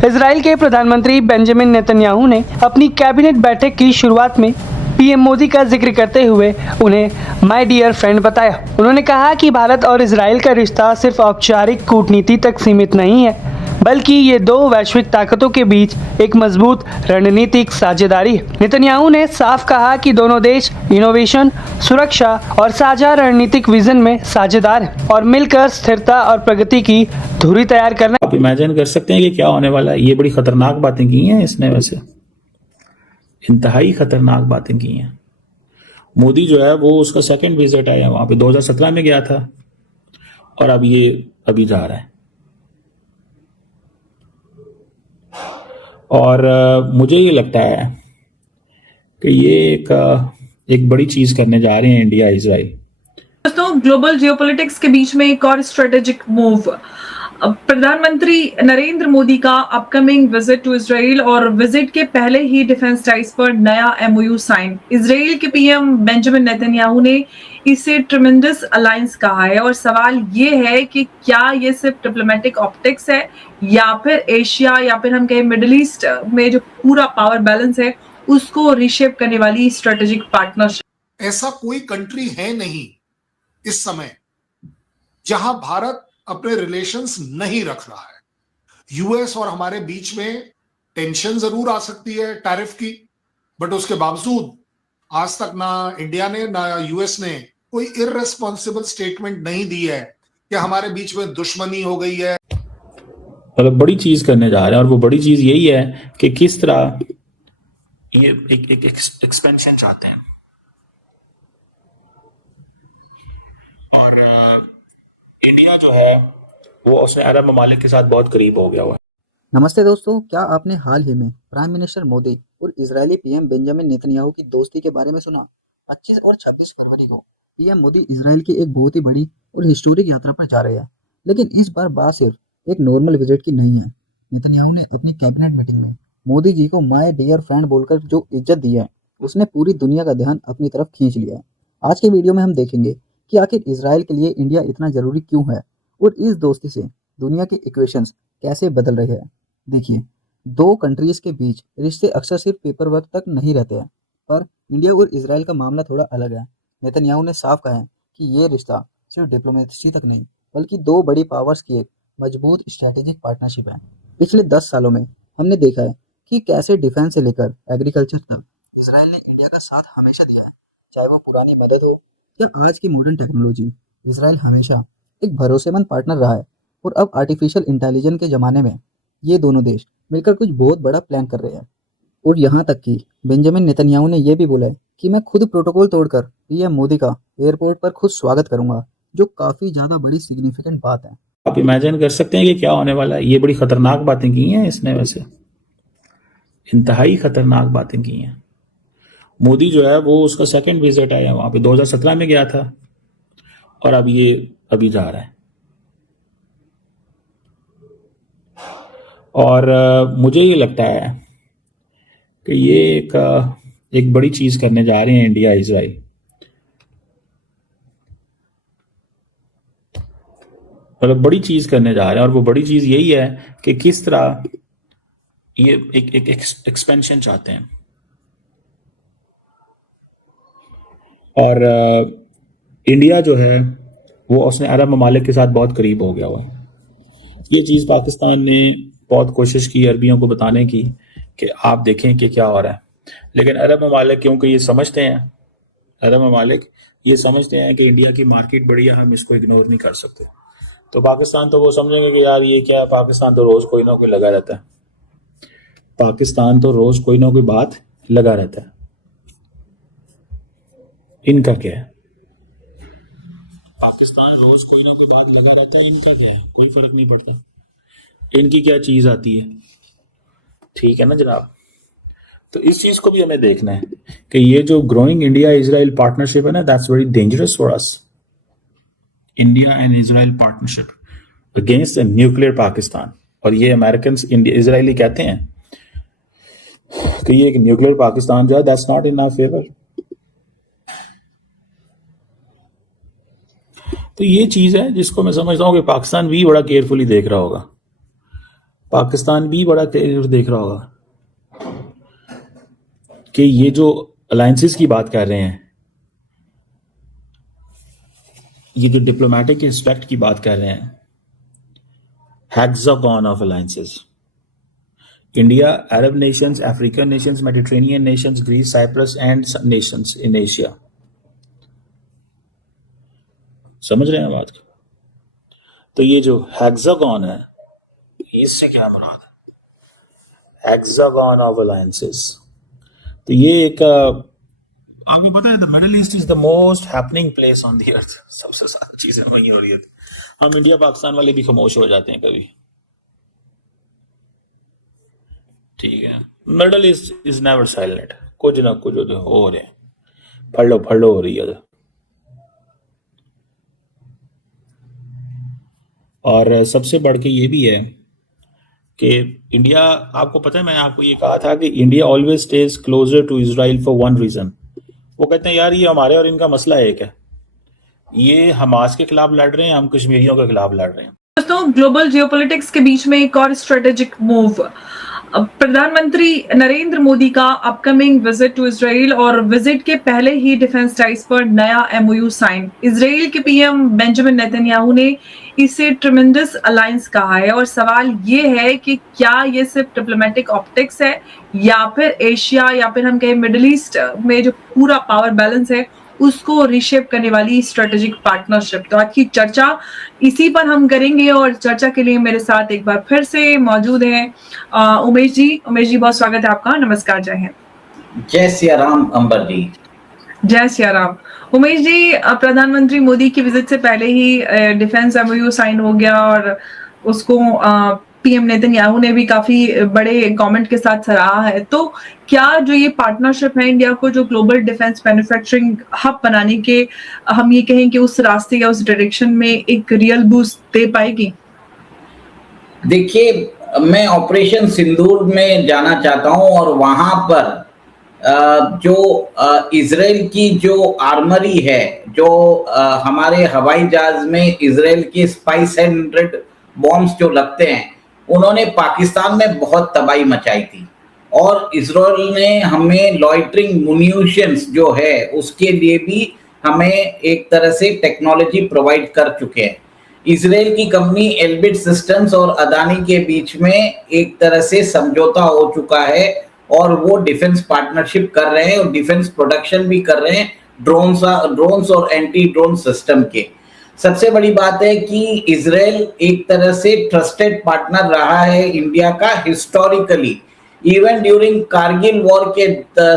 Israel के प्रधानमंत्री Benjamin Netanyahu ने अपनी कैबिनेट बैठक की शुरुआत में पीएम मोदी का जिक्र करते हुए उन्हें माय डियर फ्रेंड बताया। उन्होंने कहा कि भारत और इजराइल का रिश्ता सिर्फ औपचारिक कूटनीति तक सीमित नहीं है, बल्कि ये दो वैश्विक ताकतों के बीच एक मजबूत रणनीतिक साझेदारी है। नेतन्याहू ने साफ कहा कि दोनों देश इनोवेशन, सुरक्षा और साझा रणनीतिक विजन में साझेदार हैं और मिलकर स्थिरता और प्रगति की धुरी तैयार करना। आप इमेजिन कर सकते हैं कि क्या होने वाला है। ये बड़ी खतरनाक बातें की हैं इसने, वैसे इंतहाई खतरनाक बातें की हैं। मोदी जो है वो उसका सेकंड विजिट है वहां पे, 2017 में गया था और अब ये अभी जा रहा है। और मुझे ये लगता है कि ये एक बड़ी चीज करने जा रहे हैं इंडिया इजराइल। दोस्तों, ग्लोबल जियोपॉलिटिक्स के बीच में एक और स्ट्रेटेजिक मूव, प्रधानमंत्री नरेंद्र मोदी का अपकमिंग विजिट टू इजराइल और विजिट के पहले ही डिफेंस टाइज पर नया एमओयू साइन। इजराइल के पीएम बेंजामिन नेतन्याहू ने इसे ट्रेमेंडस अलायंस कहा है और सवाल ये है कि क्या ये सिर्फ डिप्लोमेटिक ऑप्टिक्स है या फिर एशिया या फिर हम कहें मिडिल ईस्ट में जो पूरा पावर बैलेंस है उसको रिशेप करने वाली स्ट्रेटेजिक पार्टनरशिप। ऐसा कोई कंट्री है नहीं इस समय जहां भारत अपने रिलेशंस नहीं रख रहा है। यूएस और हमारे बीच में टेंशन जरूर आ सकती है टैरिफ की, बट उसके बावजूद आज तक ना इंडिया ने ना यूएस ने कोई इररेस्पॉन्सिबल स्टेटमेंट नहीं दी है कि हमारे बीच में दुश्मनी हो गई है। मतलब बड़ी चीज करने जा रहे हैं और वो बड़ी चीज यही है कि किस तरह ये एक एक्सपेंशन चाहते हैं। और इंडिया जो है वो उसने अरब ममालिक के साथ बहुत करीब हो गया हुआ है। नमस्ते दोस्तों, क्या आपने हाल ही में प्राइम मिनिस्टर मोदी और इजरायली पीएम बेंजामिन नेतन्याहू की दोस्ती के बारे में सुना? 25 और 26 फरवरी को पीएम मोदी इजराइल की एक बहुत ही बड़ी और हिस्टोरिक यात्रा पर जा रहे हैं, लेकिन इस बार बात सिर्फ एक नॉर्मल विजिट की नहीं है। नेतन्याहू ने अपनी कैबिनेट मीटिंग में मोदी जी को माय डियर फ्रेंड बोलकर जो इज्जत दी है, उसने पूरी दुनिया का ध्यान अपनी तरफ खींच लिया है। आज के वीडियो में हम देखेंगे कि आखिर इजराइल के लिए इंडिया इतना जरूरी क्यों है और इस दोस्ती से दुनिया के इक्वेशंस कैसे बदल रहे हैं। देखिए, दो कंट्रीज के बीच रिश्ते अक्सर सिर्फ पेपर वर्क तक नहीं रहते हैं, पर इंडिया और इजराइल का मामला थोड़ा अलग है। नेतन्याहू ने साफ कहा है कि ये रिश्ता सिर्फ डिप्लोमेसी तक नहीं, बल्कि दो बड़ी पावर्स की एक मजबूत स्ट्रेटेजिक पार्टनरशिप है। पिछले 10 सालों में हमने देखा है कि कैसे डिफेंस से लेकर एग्रीकल्चर तक इसराइल ने इंडिया का साथ हमेशा दिया है। चाहे वो पुरानी मदद हो या आज की मॉडर्न टेक्नोलॉजी, इसराइल हमेशा एक भरोसेमंद पार्टनर रहा है। और अब आर्टिफिशियल इंटेलिजेंस के ज़माने में ये दोनों देश मिलकर कुछ बहुत बड़ा प्लान कर रहे हैं। और यहाँ तक कि बेंजामिन नेतन्याहू ने यह भी बोला है कि मैं खुद प्रोटोकॉल तोड़कर पीएम मोदी का एयरपोर्ट पर खुद स्वागत करूंगा, जो काफ़ी ज़्यादा बड़ी सिग्निफिकेंट बात है। आप इमेजिन कर सकते हैं कि क्या होने वाला है। ये बड़ी खतरनाक बातें की हैं इसने, वैसे इंतहाई खतरनाक बातें की हैं। मोदी जो है वो उसका सेकंड विजिट है वहां पे, 2017 में गया था और अब ये अभी जा रहा है। और मुझे ये लगता है कि ये एक बड़ी चीज करने जा रहे हैं इंडिया इजराइल। मतलब बड़ी चीज करने जा रहे हैं और वो बड़ी चीज यही है कि किस तरह ये एक एक्सपेंशन चाहते हैं। और इंडिया जो है वो उसने अरब ममालिक के साथ बहुत करीब हो गया हुआ है। ये चीज़ पाकिस्तान ने बहुत कोशिश की अरबियों को बताने की कि आप देखें कि क्या हो रहा है, लेकिन अरब ममालिक क्योंकि ये समझते हैं, अरब ममालिक ये समझते हैं कि इंडिया की मार्केट बड़ी है, हम इसको इग्नोर नहीं कर सकते। तो पाकिस्तान तो वो समझेंगे कि यार ये क्या है, पाकिस्तान तो रोज़ कोई ना कोई लगा रहता है, पाकिस्तान तो रोज़ कोई ना कोई बात लगा रहता है। इनका क्या है, पाकिस्तान रोज कोई ना कोई बात लगा रहता है, इनका क्या है, कोई फर्क नहीं पड़ता। इनकी क्या चीज आती है, ठीक है ना जनाब। तो इस चीज को भी हमें देखना है कि ये जो ग्रोइंग इंडिया इजराइल पार्टनरशिप है ना, that's very dangerous for us. India and Israel partnership against the nuclear Pakistan. और ये अमेरिकन इजरायली कहते हैं कि ये एक न्यूक्लियर पाकिस्तान जो है, that's not in our favour. तो ये चीज है जिसको मैं समझता हूँ कि पाकिस्तान भी बड़ा केयरफुली देख रहा होगा पाकिस्तान भी बड़ा क्लियर देख रहा होगा कि ये जो अलायंसेस की बात कर रहे हैं, ये जो डिप्लोमेटिक एस्पेक्ट की बात कर रहे हैं, hexagon of alliances, India, Arab nations, African nations, Mediterranean nations, Greece, Cyprus and nations in Asia. समझ रहे हैं बात को? तो ये जो हेक्सागन है, इससे क्या मुराद है? Hexagon of alliances. तो ये एक आपको पता है, the middle east is the most happening place on the earth. सबसे सारी चीजें वही हो रही है। हम इंडिया पाकिस्तान वाले भी खामोश हो जाते हैं कभी, ठीक है। Middle east is never silent, कुछ ना कुछ हो रहे हैं, फड़ो हो रही है। और सबसे बढ़ के ये भी है कि इंडिया, आपको पता है मैंने आपको ये कहा था कि India always stays closer to Israel for one reason. वो कहते हैं यार ये हमारे और इनका मसला एक है, ये हमास के खिलाफ लड़ रहे हैं, हम कश्मीरियों के खिलाफ लड़ रहे हैं। दोस्तों, ग्लोबल जियोपॉलिटिक्स के बीच में एक और स्ट्रेटेजिक मूव, प्रधानमंत्री नरेंद्र मोदी का अपकमिंग विजिट टू इजराइल और विजिट के पहले ही डिफेंस टाइज पर नया एमओयू साइन। इजराइल के पीएम बेंजामिन नेतन्याहू ने इसे ट्रेमेंडस अलायंस कहा है और सवाल ये है कि क्या ये सिर्फ डिप्लोमेटिक ऑप्टिक्स है या फिर एशिया या फिर हम कहें मिडिल ईस्ट में जो पूरा पावर बैलेंस है उसको रिशेप करने वाली स्ट्रेटेजिक पार्टनरशिप। तो आज की चर्चा इसी पर हम करेंगे और चर्चा के लिए मेरे साथ एक बार फिर से मौजूद हैं उमेश जी। उमेश जी, बहुत स्वागत है आपका। नमस्कार, जय हिंद। जय सिया राम अंबर जी। जय सिया राम। उमेश जी, प्रधानमंत्री मोदी की विजिट से पहले ही डिफेंस एमओयू साइन हो गया और उसको पीएम नेतन्याहू ने भी काफी बड़े कमेंट के साथ सराहा है। तो क्या जो ये पार्टनरशिप है इंडिया को जो ग्लोबल डिफेंस मैन्युफैक्चरिंग हब बनाने के हम ये कहें कि उस रास्ते या उस डायरेक्शन में एक रियल बूस्ट दे पाएगी? देखिए, मैं ऑपरेशन सिंदूर में जाना चाहता हूं और वहां पर जो इजराइल की जो आर्मरी है, जो हमारे हवाई जहाज में इजराइल के स्पाइस 100 बॉम्ब्स जो लगते हैं, उन्होंने पाकिस्तान में बहुत तबाही मचाई थी और इजराइल ने हमें लॉइटरिंग मुनिशंस जो है उसके लिए भी हमें एक तरह से टेक्नोलॉजी प्रोवाइड कर चुके हैं। इजराइल की कंपनी एल्बिट सिस्टम्स और अदानी के बीच में एक तरह से समझौता हो चुका है और वो डिफेंस पार्टनरशिप कर रहे हैं और डिफेंस प्रोडक्शन भी कर रहे हैं ड्रोन्स और एंटी ड्रोन सिस्टम के। सबसे बड़ी बात है कि इजराइल एक तरह से ट्रस्टेड पार्टनर रहा है इंडिया का historically. Even during Kargil war के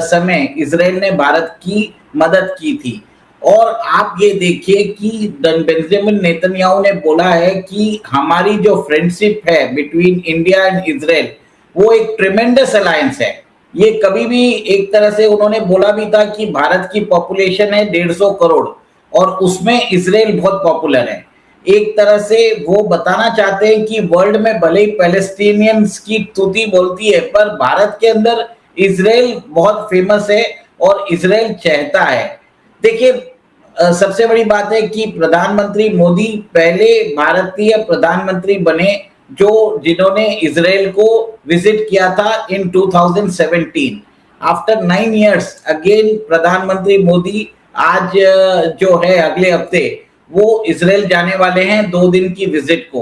समय इजराइल ने भारत की मदद की थी। और आप ये देखिए कि बेंजामिन नेतन्याहू ने बोला है कि हमारी जो फ्रेंडशिप है बिटवीन इंडिया एंड इजराइल वो एक ट्रेमेंडस अलायंस है। ये कभी भी एक तरह से उन्होंने बोला भी था कि भारत की पॉपुलेशन है 150 करोड़ और उसमें इजराइल बहुत पॉपुलर है। एक तरह से वो बताना चाहते हैं कि वर्ल्ड में भले ही पैलेस्टीनियंस की स्तुति बोलती है पर भारत के अंदर इजराइल बहुत फेमस है और इजराइल चाहता है। देखिए, सबसे बड़ी बात है कि प्रधानमंत्री मोदी पहले भारतीय प्रधानमंत्री बने जिन्होंने इजराइल को विजिट किया था इन 2017। आफ्टर 9 years अगेन प्रधानमंत्री मोदी आज जो है अगले हफ्ते वो इजराइल जाने वाले हैं 2 दिन की विजिट को।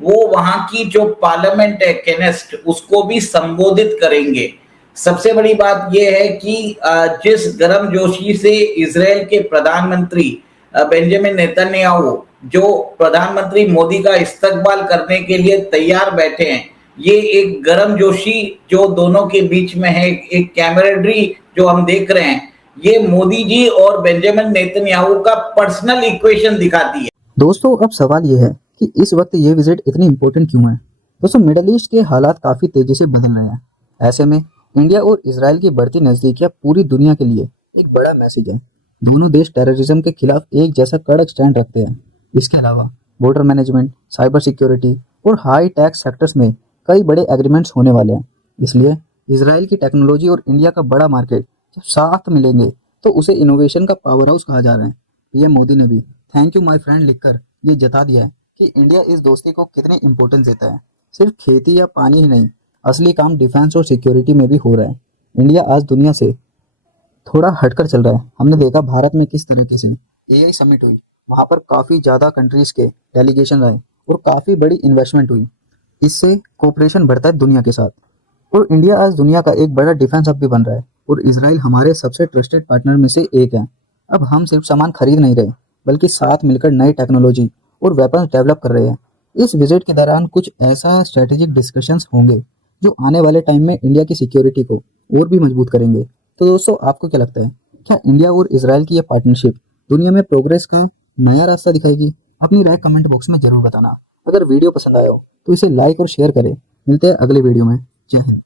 वो वहां की जो पार्लियामेंट है केनेस्ट उसको भी संबोधित करेंगे। सबसे बड़ी बात यह है कि जिस गर्मजोशी से इजराइल के प्रधानमंत्री बेंजामिन नेतन्याहू जो प्रधानमंत्री मोदी का इस्तकबाल करने के लिए तैयार बैठे हैं, ये एक गर्मजोशी जो दोनों के बीच में है, एक कैमरेडरी जो हम देख रहे हैं, ये मोदी जी और बेंजामिन नेतन्याहू का पर्सनल इक्वेशन दिखाती है। दोस्तों, अब सवाल ये है कि इस वक्त ये विजिट इतनी इंपॉर्टेंट क्यों है। दोस्तों, मिडिल ईस्ट के हालात काफ़ी तेज़ी से बदल रहे हैं। ऐसे में इंडिया और इजराइल की बढ़ती नज़दीकियाँ पूरी दुनिया के लिए एक बड़ा मैसेज है। दोनों देश टेररिज्म के खिलाफ एक जैसा कड़क स्टैंड रखते हैं। इसके अलावा बॉर्डर मैनेजमेंट, साइबर सिक्योरिटी और हाई टैक्स सेक्टर्स में कई बड़े एग्रीमेंट्स होने वाले हैं। इसलिए इजराइल की टेक्नोलॉजी और इंडिया का बड़ा मार्केट जब साथ मिलेंगे तो उसे इनोवेशन का पावर हाउस कहा जा रहा है। पीएम मोदी ने भी थैंक यू माय फ्रेंड लिखकर ये जता दिया है कि इंडिया इस दोस्ती को कितनी इंपॉर्टेंस देता है। सिर्फ खेती या पानी ही नहीं, असली काम डिफेंस और सिक्योरिटी में भी हो रहा है। इंडिया आज दुनिया से थोड़ा हटकर चल रहा है। हमने देखा भारत में किस तरीके से एआई समिट हुई, वहाँ पर काफ़ी ज़्यादा कंट्रीज़ के डेलीगेशन आए और काफ़ी बड़ी इन्वेस्टमेंट हुई। इससे कोऑपरेशन बढ़ता है दुनिया के साथ, और इंडिया आज दुनिया का एक बड़ा डिफेंस हब भी बन रहा है, और इसराइल हमारे सबसे ट्रस्टेड पार्टनर में से एक है। अब हम सिर्फ सामान खरीद नहीं रहे, बल्कि साथ मिलकर नई टेक्नोलॉजी और वेपन्स डेवलप कर रहे हैं। इस विजिट के दौरान कुछ ऐसा स्ट्रेटेजिक डिस्कशंस होंगे जो आने वाले टाइम में इंडिया की सिक्योरिटी को और भी मजबूत करेंगे। तो दोस्तों, आपको क्या लगता है, क्या इंडिया और इसराइल की यह पार्टनरशिप दुनिया में प्रोग्रेस का नया रास्ता दिखाएगी? अपनी राय कमेंट बॉक्स में जरूर बताना। अगर वीडियो पसंद आया हो तो इसे लाइक और शेयर करें। मिलते हैं अगले वीडियो में। जय हिंद।